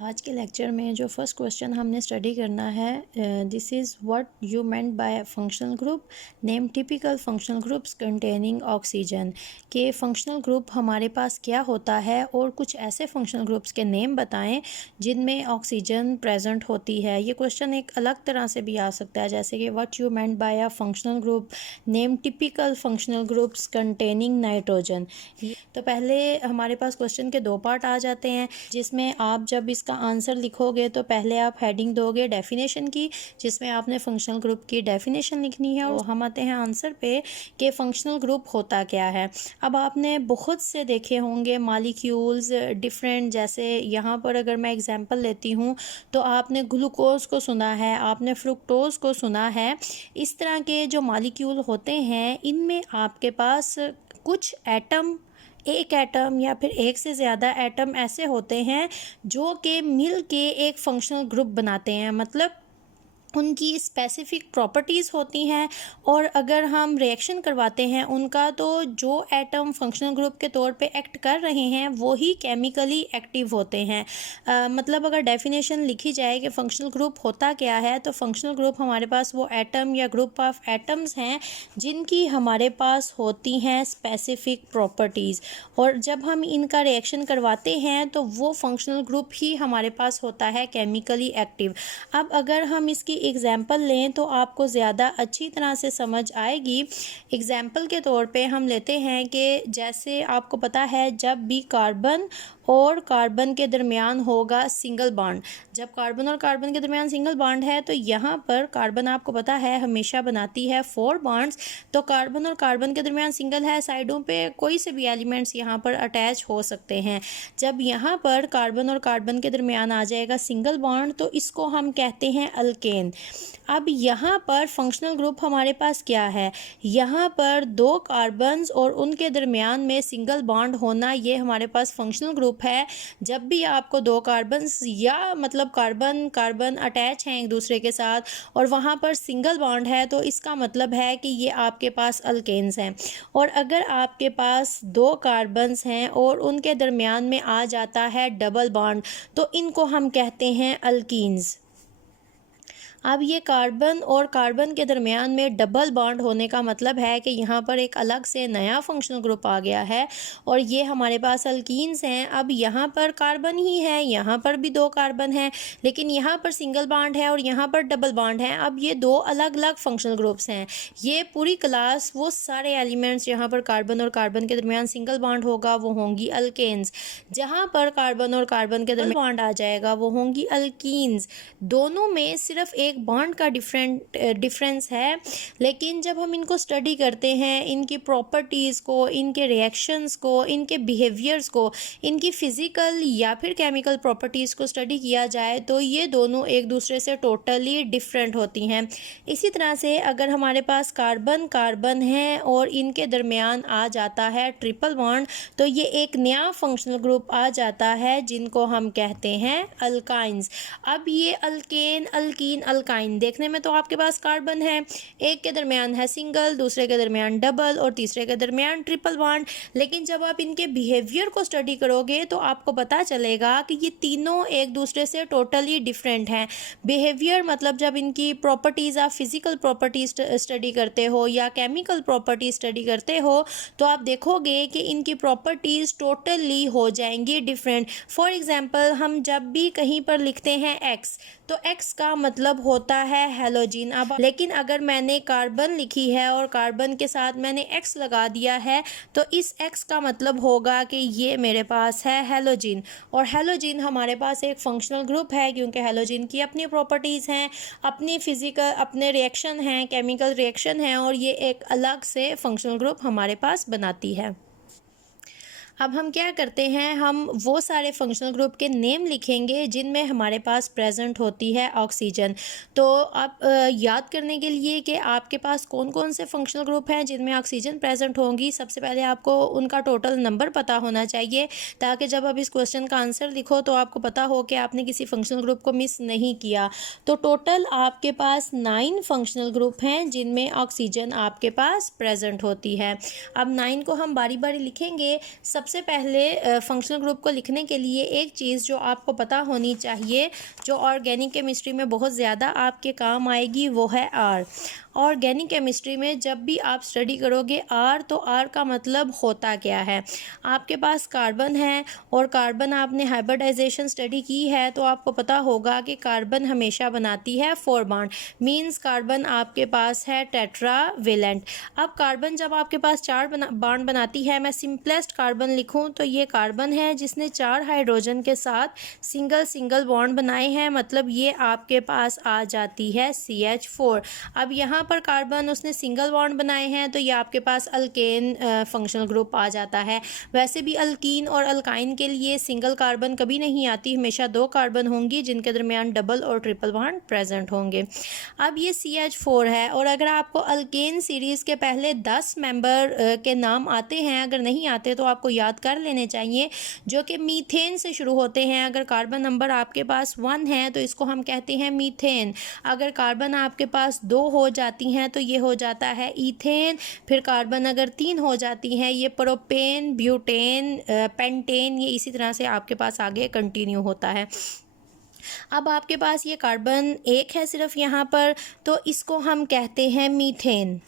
आज के लेक्चर में जो फर्स्ट क्वेश्चन हमने स्टडी करना है, this is what you meant by functional group. Name typical functional groups containing oxygen. के फंक्शनल ग्रुप हमारे पास क्या होता है और कुछ ऐसे फंक्शनल ग्रुप्स के नेम बताएं जिनमें ऑक्सीजन प्रेजेंट होती है। ये क्वेश्चन एक अलग तरह से भी आ सकता है, जैसे कि what you meant by a functional group, name typical functional groups containing nitrogen. तो पहले हमारे पास क्वेश्चन के दो पार्ट आ जाते हैं, जिसमें आप जब इसका आंसर लिखोगे तो पहले आप हेडिंग दोगे डेफिनेशन की, जिसमें आपने फंक्शनल ग्रुप की डेफिनेशन लिखनी है। और हम आते हैं आंसर पे कि फंक्शनल ग्रुप होता क्या है। अब आपने बहुत से देखे होंगे मॉलिक्यूल्स डिफरेंट, जैसे यहाँ पर अगर मैं एग्जांपल लेती हूँ तो आपने ग्लूकोज को सुना है, आपने फ्रुक्टोज को सुना है। इस तरह के जो मॉलिक्यूल होते हैं इनमें आपके पास कुछ एटम, एक एटम या फिर एक से ज़्यादा एटम ऐसे होते हैं जो कि मिल के एक फंक्शनल ग्रुप बनाते हैं, मतलब उनकी स्पेसिफिक प्रॉपर्टीज़ होती हैं। और अगर हम रिएक्शन करवाते हैं उनका, तो जो एटम फंक्शनल ग्रुप के तौर पे एक्ट कर रहे हैं वो ही केमिकली एक्टिव होते हैं। मतलब अगर डेफिनेशन लिखी जाए कि फंक्शनल ग्रुप होता क्या है, तो फंक्शनल ग्रुप हमारे पास वो एटम या ग्रुप ऑफ एटम्स हैं जिनकी हमारे पास होती हैं स्पेसिफिक प्रॉपर्टीज़, और जब हम इनका रिएक्शन करवाते हैं तो वो फंक्शनल ग्रुप ही हमारे पास होता है केमिकली एक्टिव। अब अगर हम इसकी एग्जाम्पल लें तो आपको ज़्यादा अच्छी तरह से समझ आएगी। एग्जाम्पल के तौर पे हम लेते हैं कि जैसे आपको पता है जब भी कार्बन और कार्बन के दरमियान होगा सिंगल बॉन्ड, जब कार्बन और कार्बन के दरमियान सिंगल बॉन्ड है तो यहाँ पर कार्बन आपको पता है हमेशा बनाती है 4 बॉन्ड्स। तो कार्बन और कार्बन के दरमियान सिंगल है, साइडों पे कोई से भी एलिमेंट्स यहाँ पर अटैच हो सकते हैं। जब यहाँ पर कार्बन और कार्बन के दरमियान आ जाएगा सिंगल बॉन्ड तो इसको हम कहते हैं अल्केन। अब यहाँ पर फंक्शनल ग्रुप हमारे पास क्या है, यहाँ पर 2 कार्बन्स और उनके दरमियान में सिंगल बॉन्ड होना, ये हमारे पास फंक्शनल ग्रुप है। जब भी आपको 2 कार्बन्स या मतलब कार्बन कार्बन अटैच हैं एक दूसरे के साथ और वहाँ पर सिंगल बॉन्ड है, तो इसका मतलब है कि ये आपके पास अल्केन्स हैं। और अगर आपके पास 2 कार्बन्स हैं और उनके दरमियान में आ जाता है डबल बॉन्ड, तो इनको हम कहते हैं अल्कीन्स। अब ये कार्बन और कार्बन के दरमियान में डबल बॉन्ड होने का मतलब है कि यहाँ पर एक अलग से नया फंक्शनल ग्रुप आ गया है और ये हमारे पास अल्कीन्स हैं। अब यहाँ पर कार्बन ही है, यहाँ पर भी 2 कार्बन हैं, लेकिन यहाँ पर सिंगल बॉन्ड है और यहाँ पर डबल बॉन्ड है। अब ये 2 अलग अलग फंक्शनल ग्रुप्स हैं। ये पूरी क्लास वो सारे एलिमेंट्स जहाँ पर कार्बन और कार्बन के दरमियान सिंगल बॉन्ड होगा वो होंगी अल्केन्स, जहाँ पर कार्बन और कार्बन के दरमियान बॉन्ड आ जाएगा वो होंगी अल्कीन्स। दोनों में सिर्फ एक बॉन्ड का डिफरेंस है, लेकिन जब हम इनको स्टडी करते हैं, इनकी प्रॉपर्टीज़ को, इनके रिएक्शंस को, इनके बिहेवियर्स को, इनकी फिज़िकल या फिर केमिकल प्रॉपर्टीज़ को स्टडी किया जाए तो ये दोनों एक दूसरे से टोटली डिफरेंट होती हैं। इसी तरह से अगर हमारे पास कार्बन कार्बन है और इनके दरमियान आ जाता है ट्रिपल बॉन्ड, तो ये एक नया फंक्शनल ग्रुप आ जाता है जिनको हम कहते हैं अल्काइंस। अब ये अल्केन अल्कीन अल्काइन देखने में तो आपके पास कार्बन है, एक के दरमियान है सिंगल, दूसरे के दरमियान डबल और तीसरे के दरमियान ट्रिपल बॉन्ड, लेकिन जब आप इनके बिहेवियर को स्टडी करोगे तो आपको पता चलेगा कि ये तीनों एक दूसरे से टोटली डिफरेंट हैं। बिहेवियर मतलब जब इनकी प्रॉपर्टीज़, आप फिजिकल प्रॉपर्टीज स्टडी करते हो या केमिकल प्रॉपर्टीज स्टडी करते हो, तो आप देखोगे कि इनकी प्रॉपर्टीज़ टोटली हो जाएंगी डिफरेंट। फॉर एग्जाम्पल हम जब भी कहीं पर लिखते हैं एक्स, तो एक्स का मतलब होता है हेलोजिन। अब लेकिन अगर मैंने कार्बन लिखी है और कार्बन के साथ मैंने एक्स लगा दिया है, तो इस एक्स का मतलब होगा कि ये मेरे पास है हेलोजिन। और हेलोजिन हमारे पास एक फंक्शनल ग्रुप है, क्योंकि हेलोजिन की अपनी प्रॉपर्टीज़ हैं, अपनी फिजिकल अपने रिएक्शन हैं, केमिकल रिएक्शन हैं, और ये एक अलग से फंक्शनल ग्रुप हमारे पास बनाती है। अब हम क्या करते हैं, हम वो सारे फंक्शनल ग्रुप के नेम लिखेंगे जिनमें हमारे पास प्रेजेंट होती है ऑक्सीजन। तो आप याद करने के लिए कि आपके पास कौन कौन से फंक्शनल ग्रुप हैं जिनमें ऑक्सीजन प्रेजेंट होंगी, सबसे पहले आपको उनका टोटल नंबर पता होना चाहिए, ताकि जब आप इस क्वेश्चन का आंसर लिखो तो आपको पता हो कि आपने किसी फंक्शनल ग्रुप को मिस नहीं किया। तो टोटल आपके पास 9 फंक्शनल ग्रुप हैं जिनमें ऑक्सीजन आपके पास प्रेजेंट होती है। अब 9 को हम बारी बारी लिखेंगे। सबसे पहले फंक्शनल ग्रुप को लिखने के लिए एक चीज़ जो आपको पता होनी चाहिए, जो ऑर्गेनिक केमिस्ट्री में बहुत ज़्यादा आपके काम आएगी, वो है आर। ऑर्गेनिक केमिस्ट्री में जब भी आप स्टडी करोगे आर, तो आर का मतलब होता क्या है। आपके पास कार्बन है और कार्बन आपने हाइब्रिडाइजेशन स्टडी की है तो आपको पता होगा कि कार्बन हमेशा बनाती है 4 बॉन्ड, मींस कार्बन आपके पास है टेट्रावेलेंट। अब कार्बन जब आपके पास 4 बॉन्ड बनाती है, मैं सिंपलेस्ट कार्बन लिखूं तो ये कार्बन है जिसने 4 हाइड्रोजन के साथ सिंगल सिंगल बॉन्ड बनाए हैं, मतलब ये आपके पास आ जाती है CH4। अब यहाँ पर कार्बन उसने सिंगल बॉन्ड बनाए हैं तो ये आपके पास अल्केन फंक्शनल ग्रुप आ जाता है। वैसे भी अल्कीन और अल्काइन के लिए सिंगल कार्बन कभी नहीं आती, हमेशा 2 कार्बन होंगी जिनके दरमियान डबल और ट्रिपल बॉन्ड प्रेजेंट होंगे। अब ये CH4 है, और अगर आपको अल्केन सीरीज़ के पहले 10 मेंबर के नाम आते हैं, अगर नहीं आते तो आपको याद कर लेने चाहिए, जो कि मीथेन से शुरू होते हैं। अगर कार्बन नंबर आपके पास 1 है तो इसको हम कहते हैं मीथेन। अगर कार्बन आपके पास 2 हो जाती हैं तो ये हो जाता है ईथेन। फिर कार्बन अगर 3 हो जाती हैं, ये प्रोपेन, ब्यूटेन, पेंटेन, ये इसी तरह से आपके पास आगे कंटिन्यू होता है। अब आपके पास ये कार्बन 1 है सिर्फ यहाँ पर, तो इसको हम कहते हैं मीथेन।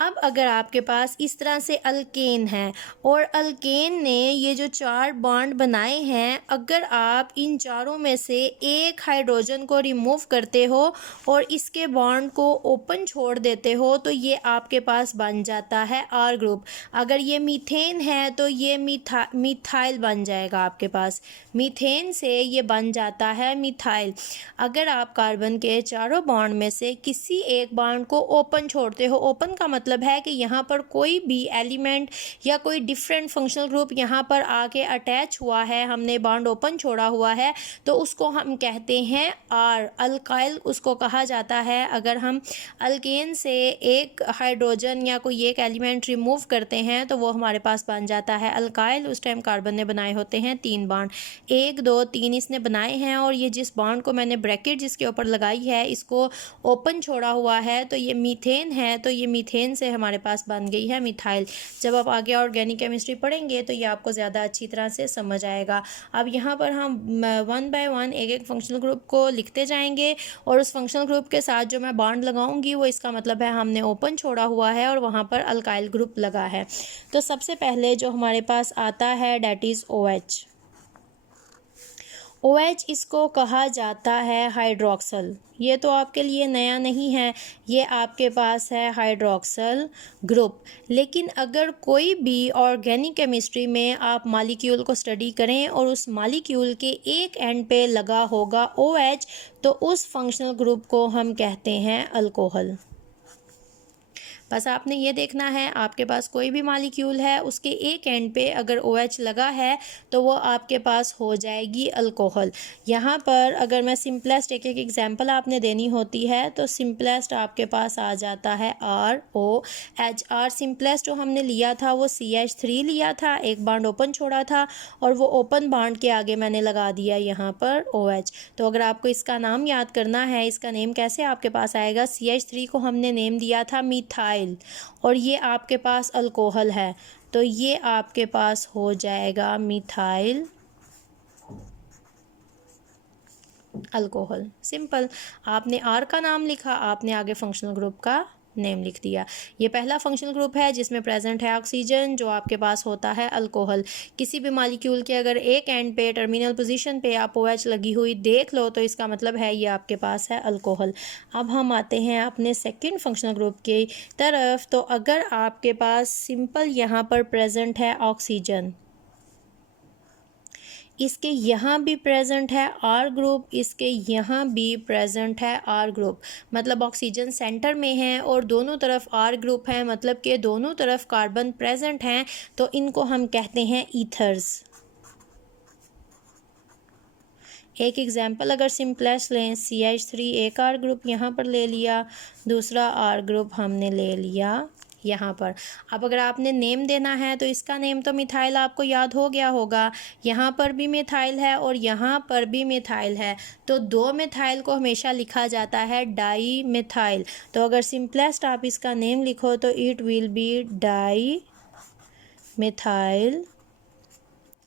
अब अगर आपके पास इस तरह से अल्केन है और अल्केन ने ये जो 4 बॉन्ड बनाए हैं, अगर आप इन चारों में से एक हाइड्रोजन को रिमूव करते हो और इसके बॉन्ड को ओपन छोड़ देते हो तो ये आपके पास बन जाता है आर ग्रुप। अगर ये मीथेन है तो ये मिथाइल बन जाएगा आपके पास, मीथेन से ये बन जाता है मिथाइल। अगर आप कार्बन के चारों बॉन्ड में से किसी एक बॉन्ड को ओपन छोड़ते हो, ओपन का मतलब है कि यहाँ पर कोई भी एलिमेंट या कोई डिफरेंट फंक्शनल ग्रुप यहाँ पर आके अटैच हुआ है, हमने बॉन्ड ओपन छोड़ा हुआ है, तो उसको हम कहते हैं आर, अल्काइल उसको कहा जाता है। अगर हम अल्केन से एक हाइड्रोजन या कोई एक एलिमेंट रिमूव करते हैं तो वो हमारे पास बन जाता है अल्काइल। उस टाइम कार्बन ने बनाए होते हैं 3 बॉन्ड, 1 2 3 इसने बनाए हैं, और ये जिस बॉन्ड को मैंने ब्रैकेट जिसके ऊपर लगाई है इसको ओपन छोड़ा हुआ है तो ये मीथेन है, तो ये मीथेन से हमारे पास बन गई है मिथाइल। जब आप आगे ऑर्गेनिक केमिस्ट्री पढ़ेंगे तो ये आपको ज़्यादा अच्छी तरह से समझ आएगा। अब यहाँ पर हम 1 बाय 1 एक एक फंक्शनल ग्रुप को लिखते जाएंगे, और उस फंक्शनल ग्रुप के साथ जो मैं बॉन्ड लगाऊंगी वो इसका मतलब है हमने ओपन छोड़ा हुआ है और वहाँ पर अल्काइल ग्रुप लगा है। तो सबसे पहले जो हमारे पास आता है डैट इज़ OH। OH इसको कहा जाता है हाइड्रोक्सल। ये तो आपके लिए नया नहीं है, ये आपके पास है हाइड्रोक्सल ग्रुप। लेकिन अगर कोई भी ऑर्गेनिक केमिस्ट्री में आप मॉलिक्यूल को स्टडी करें और उस मॉलिक्यूल के एक एंड पे लगा होगा OH, तो उस फंक्शनल ग्रुप को हम कहते हैं अल्कोहल। बस आपने ये देखना है, आपके पास कोई भी मॉलिक्यूल है उसके एक एंड पे अगर OH लगा है तो वो आपके पास हो जाएगी अल्कोहल। यहाँ पर अगर मैं सिंपलेस्ट एक एक एग्जांपल आपने देनी होती है तो सिंपलेस्ट आपके पास आ जाता है ROH। आर सिंपलेस्ट जो हमने लिया था वो CH3 लिया था, एक बॉन्ड ओपन छोड़ा था और वो ओपन बॉन्ड के आगे मैंने लगा दिया यहाँ पर OH। तो अगर आपको इसका नाम याद करना है, इसका नेम कैसे आपके पास आएगा, CH3 को हमने नेम दिया था मिथाइल और ये आपके पास अल्कोहल है, तो ये आपके पास हो जाएगा मिथाइल अल्कोहल। सिंपल, आपने आर का नाम लिखा, आपने आगे फंक्शनल ग्रुप का नेम लिख दिया। ये पहला फंक्शनल ग्रुप है जिसमें प्रेजेंट है ऑक्सीजन, जो आपके पास होता है अल्कोहल। किसी भी मॉलिक्यूल के अगर एक एंड पे टर्मिनल पोजीशन पे आप OH लगी हुई देख लो तो इसका मतलब है ये आपके पास है अल्कोहल। अब हम आते हैं अपने सेकंड फंक्शनल ग्रुप की तरफ। तो अगर आपके पास सिंपल यहाँ पर प्रेजेंट है ऑक्सीजन, इसके यहाँ भी प्रेजेंट है आर ग्रुप, इसके यहाँ भी प्रेजेंट है आर ग्रुप, मतलब ऑक्सीजन सेंटर में है और दोनों तरफ आर ग्रुप है, मतलब कि दोनों तरफ कार्बन प्रेजेंट हैं, तो इनको हम कहते हैं ईथर्स। एक एग्जाम्पल अगर सिंपलेस्ट लें, CH3 एक आर ग्रुप यहाँ पर ले लिया, दूसरा आर ग्रुप हमने ले लिया यहाँ पर। अब अगर आपने नेम देना है तो इसका नेम तो मिथाइल आपको याद हो गया होगा, यहाँ पर भी मिथाइल है और यहाँ पर भी मिथाइल है, तो दो मिथाइल को हमेशा लिखा जाता है डाई मिथाइल। तो अगर सिंपलेस्ट आप इसका नेम लिखो तो it will be di methyl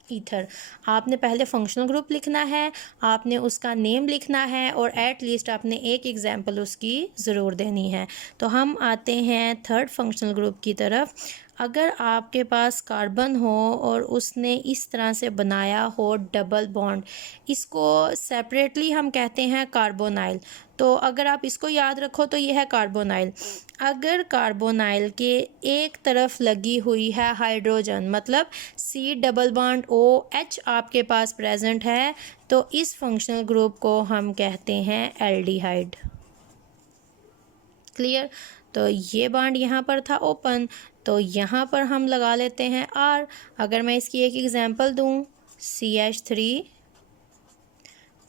ether. आपने पहले फंक्शनल ग्रुप लिखना है, आपने उसका नेम लिखना है और एट लीस्ट आपने एक एग्जाम्पल उसकी ज़रूर देनी है। तो हम आते हैं थर्ड फंक्शनल ग्रुप की तरफ। अगर आपके पास कार्बन हो और उसने इस तरह से बनाया हो डबल बॉन्ड, इसको सेपरेटली हम कहते हैं कार्बोनाइल। तो अगर आप इसको याद रखो तो ये है कार्बोनाइल। अगर कार्बोनाइल के एक तरफ लगी हुई है हाइड्रोजन, मतलब C डबल बॉन्ड OH आपके पास प्रेजेंट है, तो इस फंक्शनल ग्रुप को हम कहते हैं एल्डिहाइड। क्लियर? तो ये बॉन्ड यहाँ पर था ओपन, तो यहाँ पर हम लगा लेते हैं R। अगर मैं इसकी एक एग्जांपल दूँ, CH3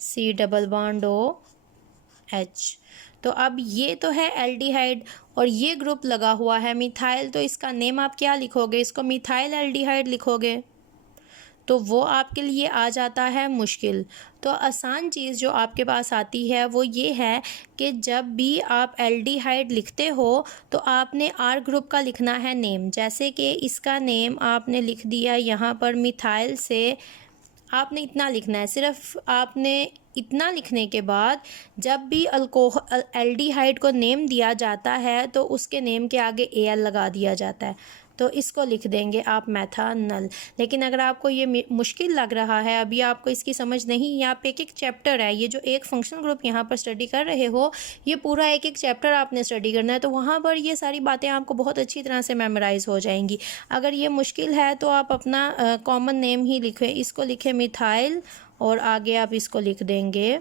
C double bond OH, तो अब ये तो है एल्डिहाइड और ये ग्रुप लगा हुआ है मिथाइल, तो इसका नेम आप क्या लिखोगे? इसको मिथाइल एल्डिहाइड लिखोगे, तो वो आपके लिए आ जाता है मुश्किल। तो आसान चीज़ जो आपके पास आती है वो ये है कि जब भी आप एल्डिहाइड लिखते हो तो आपने आर ग्रुप का लिखना है नेम। जैसे कि इसका नेम आपने लिख दिया यहाँ पर मिथाइल से, आपने इतना लिखना है, सिर्फ आपने इतना लिखने के बाद जब भी एल्डिहाइड को नेम दिया जाता है तो उसके नेम के आगे AL लगा दिया जाता है, तो इसको लिख देंगे आप मेथानल। लेकिन अगर आपको ये मुश्किल लग रहा है, अभी आपको इसकी समझ नहीं, यहाँ पे एक एक चैप्टर है, ये जो एक फंक्शनल ग्रुप यहाँ पर स्टडी कर रहे हो ये पूरा एक एक चैप्टर आपने स्टडी करना है, तो वहाँ पर ये सारी बातें आपको बहुत अच्छी तरह से मेमोराइज हो जाएंगी। अगर ये मुश्किल है तो आप अपना कॉमन नेम ही लिखें, इसको लिखें मिथाइल और आगे आप इसको लिख देंगे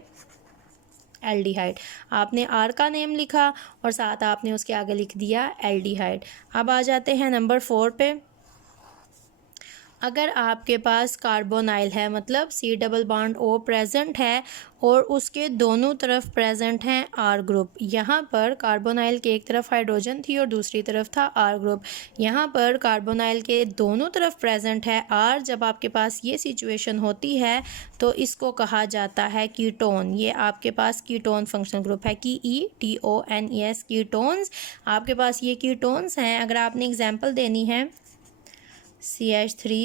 एल्डिहाइड। आपने आर का नेम लिखा और साथ आपने उसके आगे लिख दिया एल्डिहाइड। अब आ जाते हैं नंबर 4 पे। अगर आपके पास कार्बोनाइल है, मतलब C double bond O present है और उसके दोनों तरफ प्रेजेंट हैं R ग्रुप। यहाँ पर कार्बोनाइल के एक तरफ हाइड्रोजन थी और दूसरी तरफ था R ग्रुप। यहाँ पर कार्बोनाइल के दोनों तरफ प्रेजेंट है R। जब आपके पास ये सिचुएशन होती है तो इसको कहा जाता है कीटोन। ये आपके पास कीटोन फंक्शनल ग्रुप है, KETONES कीटोन्स। आपके पास ये कीटोन्स हैं। अगर आपने एग्जाम्पल देनी है, CH3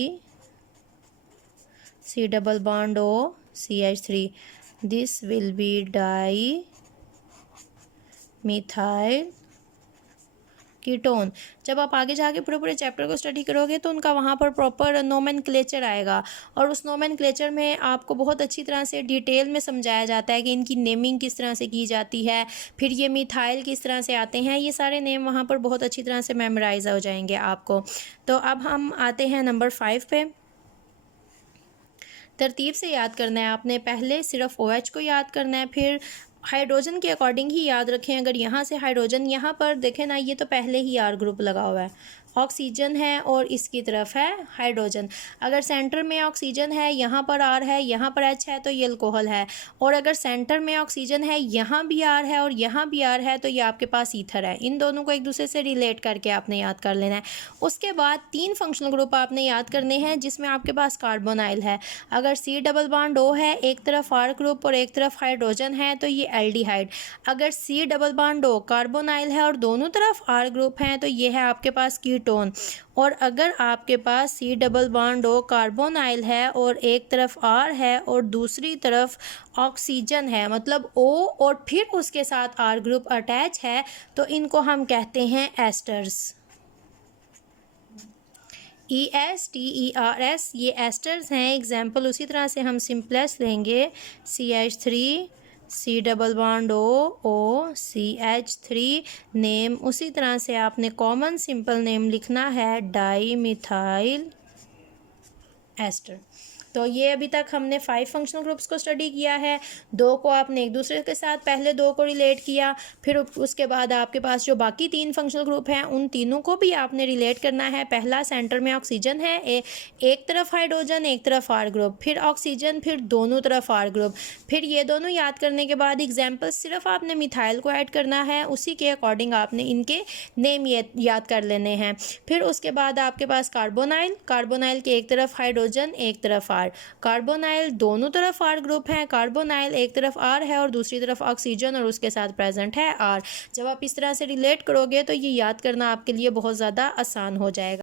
C double bond O CH3, this will be di methyl ketone. जब आप आगे जाके पूरे चैप्टर को स्टडी करोगे तो उनका वहाँ पर प्रॉपर नोमेनक्लेचर आएगा और उस नोमेनक्लेचर में आपको बहुत अच्छी तरह से डिटेल में समझाया जाता है कि इनकी नेमिंग किस तरह से की जाती है, फिर ये मिथाइल किस तरह से आते हैं, ये सारे नेम वहाँ पर बहुत अच्छी तरह से मेमोराइज हो जाएंगे आपको। तो अब हम आते हैं नंबर 5 पे। तरतीब से याद करना है आपने, पहले सिर्फ OH को याद करना है, फिर हाइड्रोजन के अकॉर्डिंग ही याद रखें। अगर यहाँ से हाइड्रोजन, यहाँ पर देखें ना, ये तो पहले ही R ग्रुप लगा हुआ है, ऑक्सीजन है और इसकी तरफ है हाइड्रोजन। अगर सेंटर में ऑक्सीजन है, यहाँ पर R है, यहाँ पर H है, तो ये अल्कोहल है। और अगर सेंटर में ऑक्सीजन है, यहाँ भी R है और यहाँ भी R है, तो ये आपके पास ईथर है। इन दोनों को एक दूसरे से रिलेट करके आपने याद कर लेना है। उसके बाद 3 फंक्शनल ग्रुप आपने याद करने हैं जिसमें आपके पास कार्बोनाइल है। अगर C डबल बॉन्ड O है, एक तरफ R ग्रुप और एक तरफ हाइड्रोजन है, तो ये एल्डिहाइड। अगर C double bond O carbonyl है और दोनों तरफ R ग्रुप हैं, तो ये है आपके पास कीटोन। और अगर आपके पास C double bond O carbonyl है और एक तरफ R है और दूसरी तरफ ऑक्सीजन है, मतलब O और फिर उसके साथ R ग्रुप अटैच है, तो इनको हम कहते हैं एस्टर्स। ESTERS ये एस्टर्स हैं। एग्जाम्पल उसी तरह से हम सिंपलेस्ट लेंगे, CH3 C double bond O CH3। Name उसी तरह से आपने कॉमन सिंपल नेम लिखना है डाई मिथाइल एस्टर। तो ये अभी तक हमने 5 फंक्शनल ग्रुप्स को स्टडी किया है। 2 को आपने एक दूसरे के साथ पहले 2 को रिलेट किया, फिर उसके बाद आपके पास जो बाकी 3 फंक्शनल ग्रुप हैं उन तीनों को भी आपने रिलेट करना है। पहला सेंटर में ऑक्सीजन है, एक तरफ हाइड्रोजन एक तरफ आर ग्रुप, फिर ऑक्सीजन, फिर दोनों तरफ आर ग्रुप। फिर ये दोनों याद करने के बाद एग्जाम्पल सिर्फ आपने मिथाइल को ऐड करना है, उसी के अकॉर्डिंग आपने इनके नेम याद कर लेने हैं। फिर उसके बाद आपके पास कार्बोनाइल, कार्बोनाइल के एक तरफ हाइड्रोजन एक तरफ आर, कार्बोनाइल दोनों तरफ आर ग्रुप हैं, कार्बोनाइल एक तरफ आर है और दूसरी तरफ ऑक्सीजन और उसके साथ प्रेजेंट है आर। जब आप इस तरह से रिलेट करोगे तो ये याद करना आपके लिए बहुत ज़्यादा आसान हो जाएगा।